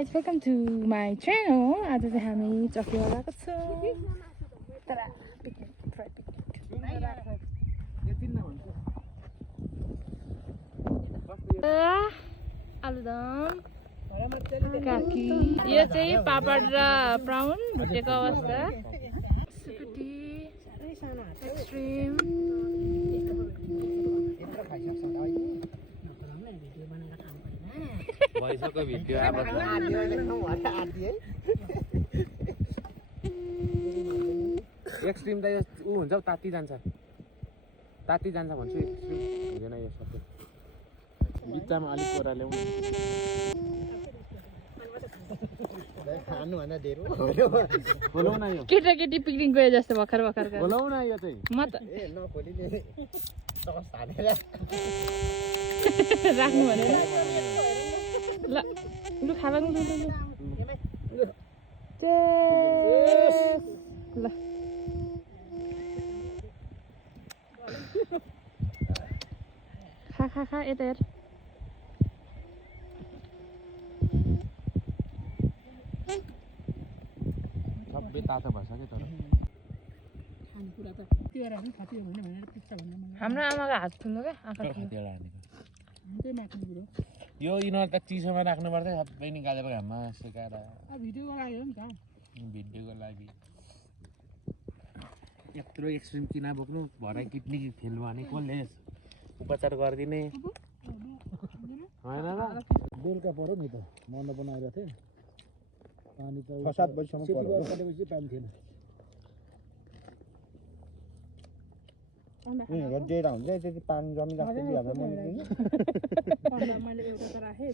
guys, welcome to my channel. आज चाहिँ हामी चक्कीमा गएको छौँ तर पिकनिक ट्राई पिकनिक आलुदम काकी यो चाहिँ पापड र ब्राउन भुटेको अवस्था सुकुटी एक्सट्रिम भइसक्यो भिडियो अब एक्सट्रिम त यो ऊ हुन्छ ताती जान्छ भन्छु एक्सट्रिम हुँदैन यो सबै बिचमा अलिक कोरा ल्याउनु खोलौ न यो केटाकेटी पिकनिक गए जस्तो भर्खर खोलौ न यो चाहिँ म त राख्नु भनेर ल लु खावा लु ल खा यता हेर सबै तातो भएछ कि तर हाम्रो आमाको हात ठुलो क्या आँखा यो यिनीहरू त चिसोमा राख्नु पर्छ सबै निकालेर घाममा सेकाएर भिडियोको लागि यत्रो एक्सट्रिम किन बोक्नु भरे किडनी फेल भयो भने कसले उपचार गरिदिने होइन र बेलुका पऱ्यो नि त मन बनाएर थिएँ पानी त 6-7 बजीसम्म कटेपछि पानी थिएन गड्डेर हुन्छ त्यति पानी जमिरहेको थियो मैले एउटा त राखेँ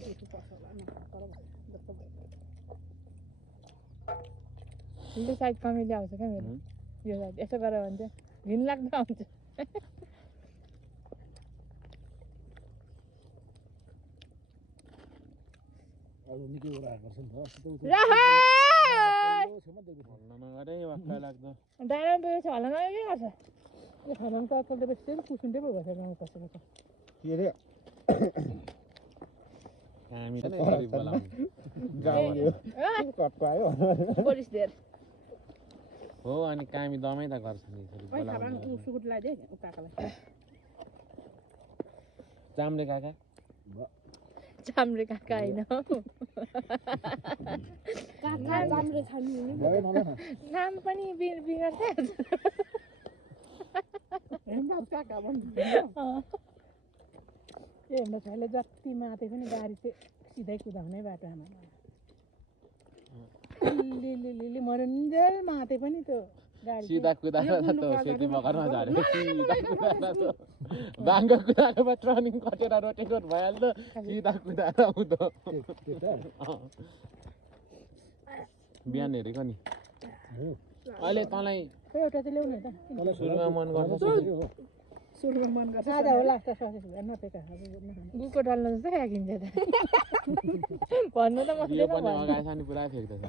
यो साइड कमेडी आउँछ क्या मेरो यो साइड यसो गरेर भने चाहिँ घिनलाग्दो आउँछ अरू निकै वडा गर्छ नि डाँडामा पुगेको छ होला के गर्छ यो खनानको अक्कल त बेसी पुसुन्टै पो भएछ गाउँ कसैको के अरे हामी त कसरी बोलाउने कट्पायो पोलिस धेर हो अनि कामी दमै त गर्छ नि चाम्रे काका चाम्रे काका होइन नाम पनि बिगार्छ ए हाम्रो छोराले जति माथे पनि गाडी चाहिँ सिधै कुदाउने बाटो आमा मरुन्जेल माथे पनि त्यो गाडी सिधा कुदाएर त सेती मकरमा झऱ्यो सिधा कुदाएर त बाङ्गो कुदाएकोमा ट्रनिङ कटेर रोटेको भइहाल्दो सिधा कुदाएर आउँदो बिहान हेरेको नि अहिले तँलाई एउटा चाहिँ ल्याउनु त सुरुमा मन गर्छ सुरुमा मन गर्छ सादा होला नपेका गुको डल्लो जस्तो खाइन्छ त भन्नु त यो पनि अगाडि सानी पुरा फेक्दैछ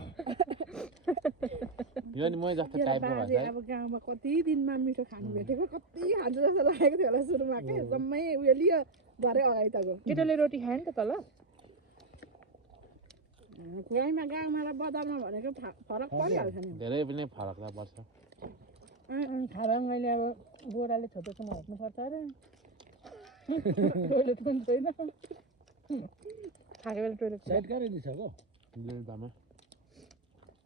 यो नि मै जस्तो टाइपको भन्छ अब गाउँमा कति दिनमा मिठो खानु भेटेको कति खान्छ जस्तो लागेको थियो होला सुरुमा के जम्मै उयो लियो भरे अगाडि तको केटाले रोटी खायो नि त तल खुवाइमा गाउँमा र बजारमा भनेको फरक परिहाल्छ नि धेरै पनि फरक त पर्छ खाँदा मैले अब बोराले छोटोसम्म हट्नुपर्छ अरे टोइलेट पनि छैन खाएको बेला टोइलेट साइड कहाँनिर छ गो लिलदामा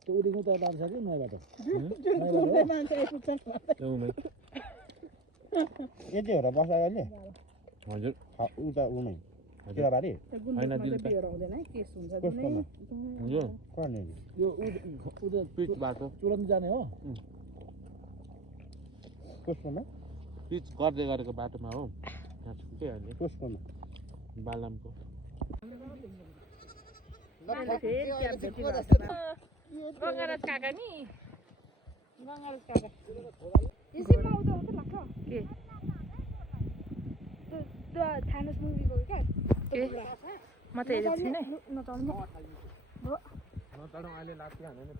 त्यो उदेखि त लाग्छ कि नयाँ बाटो त्यौमै यति हो र बस्दा अहिले हजुर ऊ त उमै केराबारी होइन दिल त हुँदैन है केस हुन्छ यो कहाँनिर यो पिच बाटो तुरन्त जाने हो पुष्पमा पिच गर्दै गरेको बाटोमा हो यहाँ छुट्टै हाल्ने पुष्पमा बालामको गङ्गाराज काका नि गङ्गाराज काका यसैमा आउँदा हुन्छ लाग्छ के त्यो थानोस मुभीको क्या के म त हेरेको छुइनँ नचल्नु नचढौँ अहिले लात्ती हान्यो नि